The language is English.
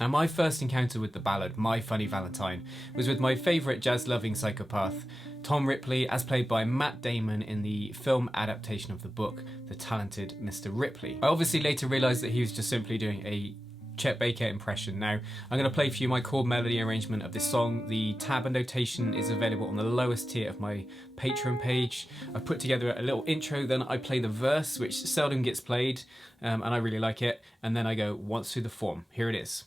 Now, my first encounter with the ballad My Funny Valentine was with my favourite jazz-loving psychopath, Tom Ripley, as played by Matt Damon in the film adaptation of the book, The Talented Mr. Ripley. I obviously later realised that he was just simply doing a Chet Baker impression. Now, I'm going to play for you my chord melody arrangement of this song. The tab and notation is available on the lowest tier of my Patreon page. I've put together a little intro, then I play the verse, which seldom gets played, and I really like it, and then I go once through the form. Here it is.